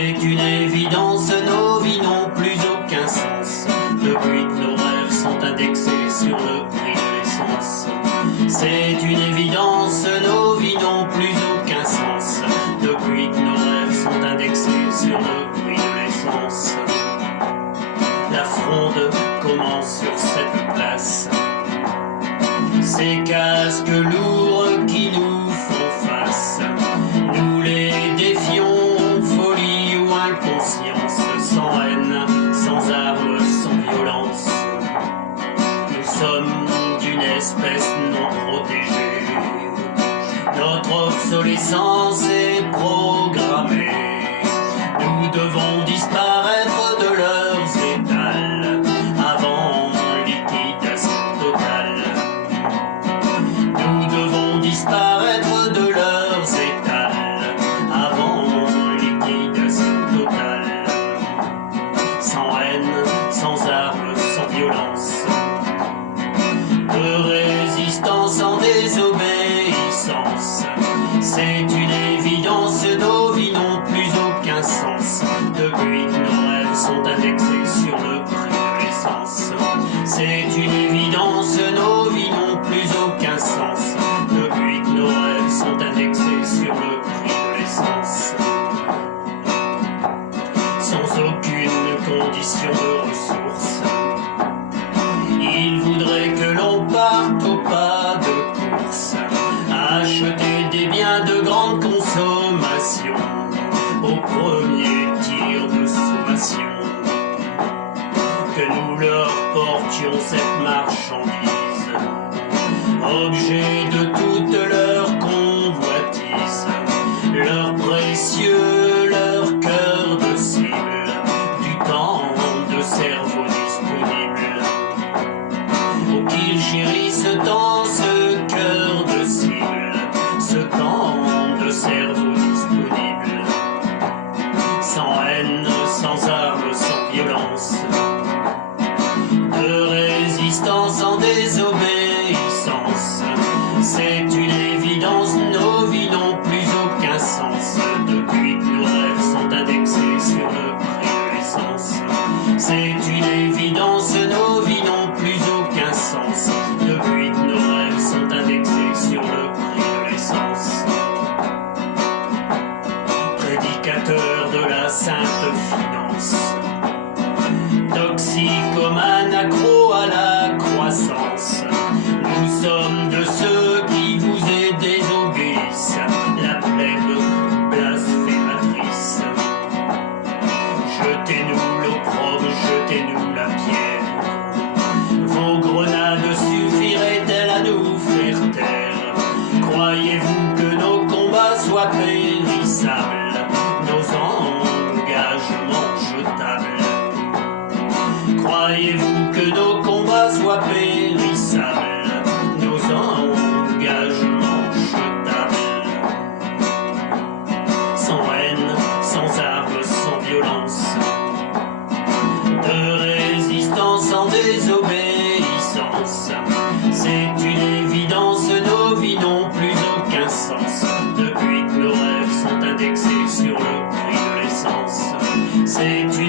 C'est une évidence, nos vies n'ont plus aucun sens depuis que nos rêves sont indexés sur le prix de l'essence. C'est une évidence, nos vies n'ont plus aucun sens depuis que nos rêves sont indexés sur le prix de l'essence. La fronde commence sur cette place. Ces casques lourds qui nous font face, nous les défions, folie ou inconscience, sans haine, sans armes, sans violence. Nous sommes d'une espèce non protégée. Notre obsolescence est programmée. Nous devons disparaître de leurs étals avant liquidation totale. Nous devons disparaître de leurs étals avant liquidation totale. Sans haine, sans armes, sans violence. De résistance en désobéissance. C'est une évidence, nos vies n'ont plus aucun sens depuis que nos rêves sont indexés sur le prix de l'essence. C'est une évidence, nos vies n'ont plus aucun sens depuis que nos rêves sont indexés sur le prix de l'essence. Sans aucune condition de ressources, ils voudraient que l'on parte au pas de course, acheter des biens de grande consommation au premier tir de sommation. Que nous leur portions cette marchandise, objet de toute leur convoitise, leur précieux, leur cœur de cible, du temps de cerveau disponible. Oh, qu'ils chérissent tant ce cœur de cible, ce temps de cerveau disponible. Sans haine, sans armes, sans violence. De résistance en désobéissance. C'est une évidence, nos vies n'ont plus aucun sens depuis que nos rêves sont indexés sur le prix de l'essence. C'est une évidence, nos vies n'ont plus aucun sens depuis que nos rêves sont indexés sur le prix de l'essence. Prédicateur de la sainte finance, toxicomane accro à la croissance, nous sommes de ceux qui vous et désobéissent, la plèbe blasphématrice. Jetez-nous l'opprobre, jetez-nous la pierre. Vos grenades suffiraient-elles à nous faire taire? Croyez-vous que nos combats soient périssables, nos engagements jetables? Croyez-vous que nos combats soient périssables, nos engagements jetables? Sans haine, sans armes, sans violence. De résistance en désobéissance. C'est une évidence, nos vies n'ont plus aucun sens depuis que nos rêves sont indexés sur le prix de l'essence. C'est une